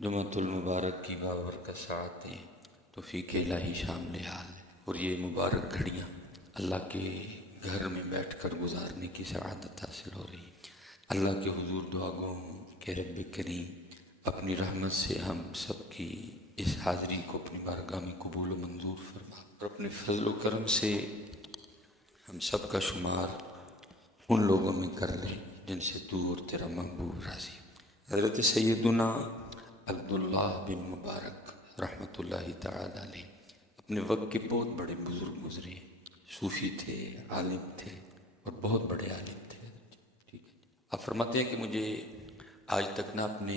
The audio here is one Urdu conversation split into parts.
جمعۃ المبارک کی بابرکت ساعتیں توفیق الہی شامل حال ہے، اور یہ مبارک گھڑیاں اللہ کے گھر میں بیٹھ کر گزارنے کی سعادت حاصل ہو رہی ہے۔ اللہ کے حضور دعا گو ہوں کہ رب کریم اپنی رحمت سے ہم سب کی اس حاضری کو اپنی بارگاہ میں قبول و منظور فرما، اور اپنے فضل و کرم سے ہم سب کا شمار ان لوگوں میں کر لے جن سے تو اور تیرا محبوب راضی ہے۔ حضرت سیدنا عبداللہ بن مبارک رحمۃ اللہ تعالی علیہ اپنے وقت کے بہت بڑے بزرگ گزرے، صوفی تھے، عالم تھے، اور بہت بڑے عالم تھے۔ ٹھیک ہے، آپ فرماتے ہیں کہ مجھے آج تک نہ اپنے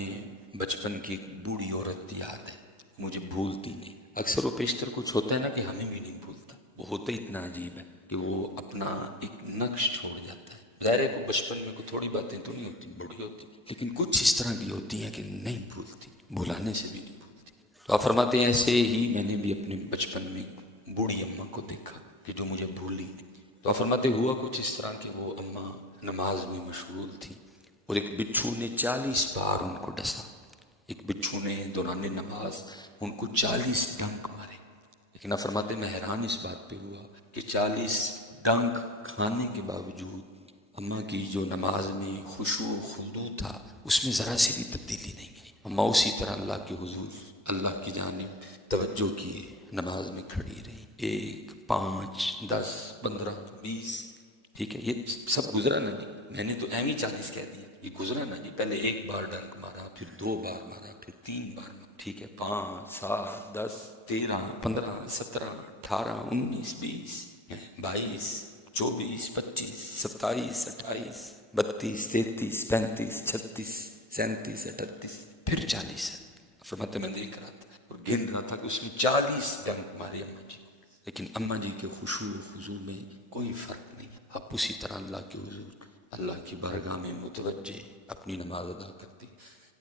بچپن کی ایک بوڑھی عورت یاد ہے، مجھے بھولتی نہیں۔ اکثر و بیشتر کچھ ہوتا ہے نا کہ ہمیں بھی نہیں بھولتا، وہ ہوتا ہی اتنا عجیب ہے کہ وہ اپنا ایک نقش چھوڑ جاتا ہے۔ ظاہر ہے کہ بچپن میں کوئی تھوڑی باتیں تو نہیں ہوتی، بڑی ہوتی، لیکن کچھ اس طرح کی ہوتی ہیں کہ نہیں بھولتی، بھلانے سے بھی نہیں بھولتی۔ تو آپ فرماتے ہیں ایسے ہی میں نے بھی اپنے بچپن میں بوڑھی اماں کو دیکھا کہ جو مجھے بھولی نہیں۔ تو آپ فرماتے ہوا کچھ اس طرح کہ وہ اماں نماز میں مشغول تھی، اور ایک بچھو نے 40 بار ان کو ڈسا، ایک بچھو نے دوران نماز ان کو 40 ڈنک مارے۔ لیکن آپ فرماتے میں حیران اس بات پہ ہوا کہ 40 ڈنک کھانے کے باوجود اماں کی جو نماز میں خشوع و خضوع تھا اس میں ذرا سی بھی تبدیلی نہیں گئی۔ اماں اسی طرح اللہ کے حضور، اللہ کی جانب توجہ کیے نماز میں کھڑی رہی۔ 1 5 10 15 20، ٹھیک ہے، یہ سب گزرا نا جی، میں نے تو ایم ہی 40 کہہ دیا، یہ گزرا نا جی۔ پہلے 1 بار ڈنک مارا، پھر 2 بار مارا، پھر 3 بار مارا، ٹھیک ہے، 5 7 10 13 15 17 18 19 20 22 24 25 27 28 32 33 35 36 37 38، پھر 40 ہے۔ فرماتے میں دیکھ رہا تھا اور گن رہا تھا کہ اس میں 40 ڈنک مارے اماں جی، لیکن اماں جی کے خشوع و خضوع میں کوئی فرق نہیں۔ آپ اسی طرح اللہ کے حضور، اللہ کی بارگاہ میں متوجہ اپنی نماز ادا کرتی۔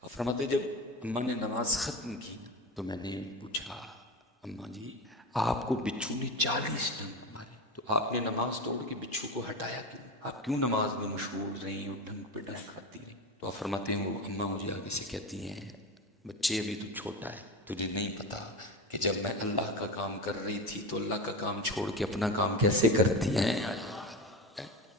اور فرماتے جب اماں نے نماز ختم کی تو میں نے پوچھا، اماں جی آپ کو بچھو نے 40 ڈنک مارے تو آپ نے نماز توڑ کے بچھو کو ہٹایا کیوں؟ آپ کیوں نماز میں مشغول رہی اور ڈنک پہ ڈنک کھاتی رہی؟ تو آپ فرماتے ہیں وہ اماں مجھے آگے سے کہتی ہیں، بچے ابھی تو چھوٹا ہے، تجھے نہیں پتا کہ جب میں اللہ کا کام کر رہی تھی تو اللہ کا کام چھوڑ کے اپنا کام کیسے کرتی ہیں،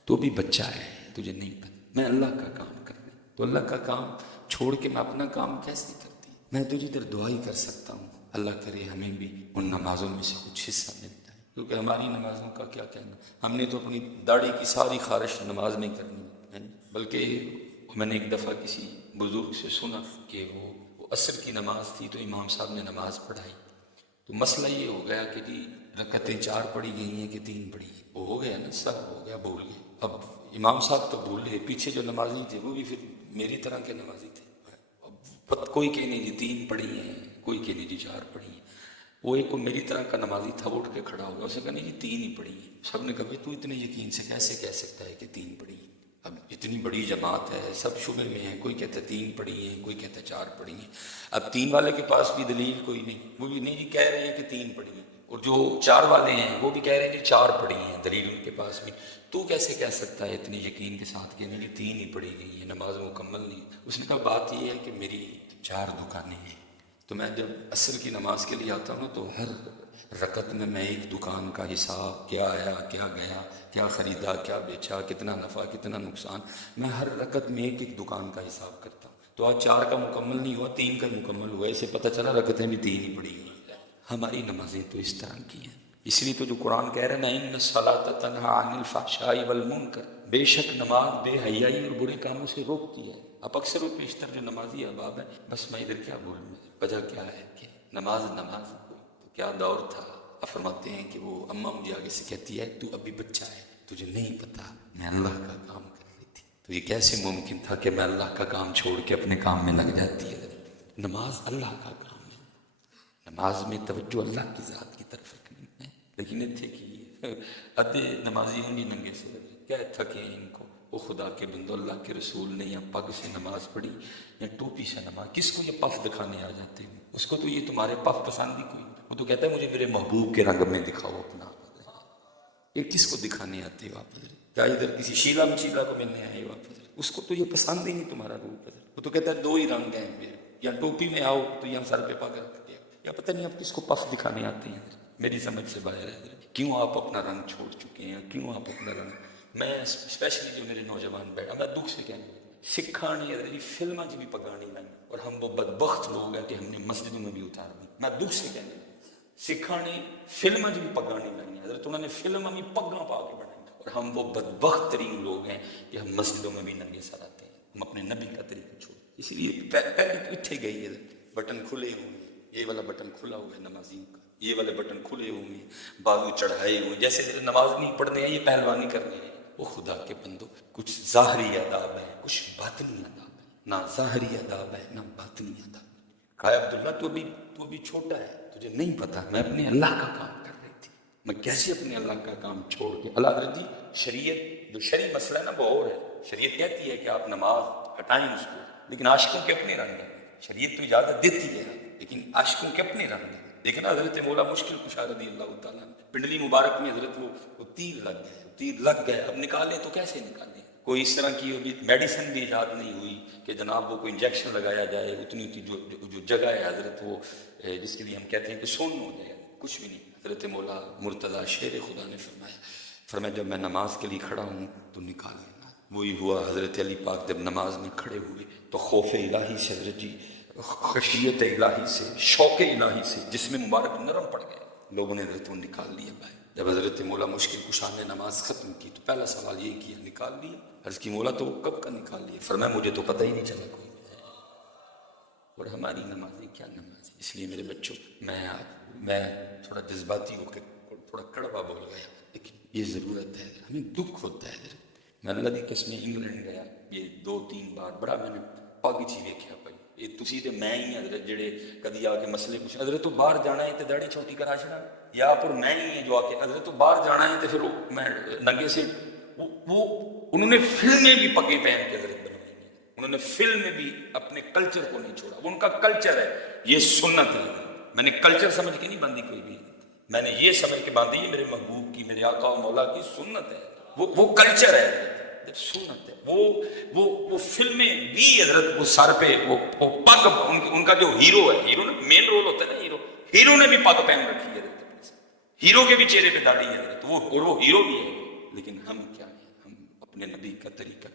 تو بھی بچہ ہے، تجھے نہیں پتا میں اللہ کا کام کر رہی تو اللہ کا کام چھوڑ کے میں اپنا کام کیسے کرتی؟ میں تجھے ادھر دعا ہی کر سکتا ہوں، اللہ کرے ہمیں بھی ان نمازوں میں سے کچھ حصہ ملتا ہے، کیونکہ ہماری نمازوں کا کیا کہنا، ہم نے تو اپنی داڑھی کی ساری خارش نماز نہیں کرنی ہے، بلکہ میں نے ایک دفعہ کسی بزرگ سے سنا کہ وہ عصر کی نماز تھی تو امام صاحب نے نماز پڑھائی، تو مسئلہ یہ ہو گیا کہ جی رکعتیں 4 پڑھی گئی ہیں کہ 3 پڑھی ہیں، وہ ہو گیا نا، سب ہو گیا، بھول گئے۔ اب امام صاحب تو بھولے، پیچھے جو نمازی تھے وہ بھی پھر میری طرح کے نمازی تھے، اب کوئی کہنے جی 3 پڑھی ہیں، کوئی کہنے جی 4 پڑھی ہیں۔ وہ ایک میری طرح کا نمازی تھا، وہ اٹھ کے کھڑا ہو گیا، اسے کہا نہیں جی 3 ہی پڑھی ہیں۔ سب نے کہا تو اتنے یقین سے کیسے کہہ سکتا ہے کہ 3 پڑھی ہیں؟ اب اتنی بڑی جماعت ہے، سب شبے میں ہیں، کوئی کہتا ہے 3 پڑھی ہیں، کوئی کہتا ہے 4 پڑھی ہیں۔ اب 3 والے کے پاس بھی دلیل کوئی نہیں، وہ بھی نہیں جی کہہ رہے ہیں کہ 3 پڑھی ہیں، اور جو 4 والے ہیں وہ بھی کہہ رہے ہیں کہ 4 پڑھی ہیں، دلیل ان کے پاس بھی۔ تو کیسے کہہ سکتا ہے اتنے یقین کے ساتھ کہ نہیں 3 ہی پڑھی گئی ہیں، نماز مکمل نہیں؟ اس نے کہا بات یہ ہے کہ میری 4 دکانیں ہیں، تو میں جب عصر کی نماز کے لیے آتا ہوں تو ہر رکعت میں ایک دکان کا حساب، کیا آیا کیا گیا، کیا خریدا کیا بیچا، کتنا نفع کتنا نقصان، میں ہر رکعت میں ایک ایک دکان کا حساب کرتا ہوں۔ تو آج 4 کا مکمل نہیں ہوا، 3 کا مکمل ہوا، اسے پتہ چلا رکعتیں بھی 3 ہی پڑھی ہوئی ہیں۔ ہماری نمازیں تو اس طرح کی ہیں، اس لیے تو جو قرآن کہہ رہے ہیں نا ان الصلاۃ تنہی عن الفحشاء والمنکر، بے شک نماز بے حیائی اور برے کاموں سے روکتی ہے۔ اب اکثر و بیشتر جو نمازی احباب ہیں، بس میں ادھر کیا بولوں، وجہ کیا ہے کہ نماز تو کیا دور تھا۔ اب فرماتے ہیں کہ وہ اماں مجھے آگے سے کہتی ہے تو ابھی بچہ ہے، تجھے نہیں پتا میں اللہ کا کام کر رہی تھی، تو یہ کیسے ممکن تھا کہ میں اللہ کا کام چھوڑ کے اپنے کام میں لگ جاتی ہے؟ نماز اللہ کا کام ہے، نماز میں توجہ اللہ کی ذات کی طرف رکھنی ہے، لیکن اتنے کی ادھے نمازی ہوں گی ننگے سے کیا تھکے ان کو، وہ خدا کے بندو اللہ کے رسول نے یا پگ سے نماز پڑھی یا ٹوپی سے نماز، کس کو یہ پف دکھانے آ جاتے ہیں؟ اس کو تو یہ تمہارے پف پسند ہی کوئی نہیں، وہ تو کہتا ہے مجھے میرے محبوب کے رنگ میں دکھاؤ اپنا، یہ کس کو دکھانے آتے ہو آپ؟ کیا ادھر کسی شیلا کو ملنے آئے ہو آپ؟ اس کو تو یہ پسند ہی نہیں تمہارا روپ، وہ تو کہتا ہے 2 ہی رنگ ہیں میرے، یا ٹوپی میں آؤ تو یہاں سر پہ پگ رکھ دیا، یا پتہ نہیں آپ کس کو پف دکھانے آتے ہیں، میری سمجھ سے باہر ہے۔ کیوں آپ اپنا رنگ چھوڑ چکے ہیں، کیوں آپ اپنا رنگ، میں اسپیشلی جو میرے نوجوان بیٹھا، میں دکھ سے کہنا سکھا نہیں ہے فلم بھی پکانی نہیں، اور ہم وہ بدبخت لوگ ہیں کہ ہم نے مسجدوں میں بھی اتار دی، میں دکھ سے کہنا سکھا نے فلم بھی پگانی نہیں، حضرت انہوں نے فلم بھی پگاں پا کے بنائی، اور ہم وہ بدبخت ترین لوگ ہیں کہ ہم مسجدوں میں بھی ننگے سر آتے ہیں، ہم اپنے نبی کا طریقہ چھوڑ، اس لیے پہلے اتنے گئی ہے بٹن کھلے ہوئے ہیں، یہ والا بٹن کھلا ہوا ہے نمازیوں کا، یہ والے بٹن کھلے ہوئے ہیں، بازو چڑھائے ہوئے، جیسے نماز نہیں پڑھنے ہیں، یہ پہلوانی کرنے ہیں۔ وہ خدا کے بندو، کچھ ظاہری آداب ہے، کچھ باطنی آداب ہے، نہ ظاہری آداب ہے نہ باطنی آداب ہے۔ کہا عبداللہ تو ابھی چھوٹا ہے، تجھے نہیں پتا میں اپنے اللہ کا کام کر رہی تھی، میں کیسے اپنے اللہ کا کام چھوڑ کے، اللہ حضرت جی شریعت جو شرعی مسئلہ ہے نا وہ اور ہے، شریعت کہتی ہے کہ آپ نماز ہٹائیں اس کو، لیکن عاشقوں کے اپنے رنگ ہیں، شریعت تو اجازت دیتی ہے لیکن عاشقوں کے اپنے رنگ ہیں۔ دیکھنا حضرت مولا مشکل کشا رضی اللہ تعالیٰ پنڈلی مبارک میں حضرت وہ تیر لگ گئے، اب نکالیں تو کیسے نکالیں، کوئی اس طرح کی میڈیسن بھی ایجاد نہیں ہوئی کہ جناب وہ کوئی انجیکشن لگایا جائے، اتنی جو جگہ ہے حضرت وہ جس کے لیے ہم کہتے ہیں کہ سون ہو جائے، کچھ بھی نہیں۔ حضرت مولا مرتضیٰ شیر خدا نے فرمایا جب میں نماز کے لیے کھڑا ہوں تو نکال لینا۔ وہی ہوا، حضرت علی پاک جب نماز میں کھڑے ہوئے تو خوف الہی سے حضرت جی، خشیت الہی سے، شوق الہی سے جسم مبارک نرم پڑ گئے، لوگوں نے حضرت کو نکال لیا بھائی۔ جب حضرت مولا مشکل کشا نے نماز ختم کی تو پہلا سوال یہ کیا، نکال لیا؟ عرض کی مولا تو کب کا نکال لیا؟ فرمایا مجھے تو پتہ ہی نہیں چلا کوئی۔ اور ہماری نمازیں کیا نماز ہے؟ اس لیے میرے بچوں، میں تھوڑا جذباتی ہو کے تھوڑا کڑوا بول گیا، لیکن یہ ضرورت ہے، ہمیں دکھ ہوتا ہے حضرت۔ میں اللہ دی قسم انگلینڈ گیا، یہ 2-3 بار بڑا میں نے پگ چی ویکھیا پئی، یہ تسی تے میں ہی حضرت جڑے کدی آ کے مسئلے کچھ حضرت تو باہر جانا ہے تے داڑھی چھوٹی کرا چھڑا، یا پر میں ہی جو آ کے حضرت تو باہر جانا ہے تے پھر میں ننگے سے، وہ انہوں نے فلمیں بھی پگیں پہن کے حضرت بنوائی ہیں، انہوں نے فلم میں بھی اپنے کلچر کو نہیں چھوڑا، وہ ان کا کلچر ہے، یہ سنت ہے۔ میں نے کلچر سمجھ کے نہیں باندھی کوئی بھی، میں نے یہ سمجھ کے باندھی ہے میرے محبوب کی، میرے آقا و مولا کی سنت ہے، وہ کلچر ہے، سنت ہے۔ وہ فلمیں بھی حضرت وہ سر پہ وہ پگ، ان کا جو ہیرو ہے، ہیرو نے مین رول ہوتا ہے نا، ہیرو نے بھی پگ پہن رکھی ہے حضرت، ہیرو کے بھی چہرے پہ داڑھی ہے حضرت، وہ ہیرو بھی ہے، لیکن ہم کیا ہیں، ہم اپنے نبی کا طریقہ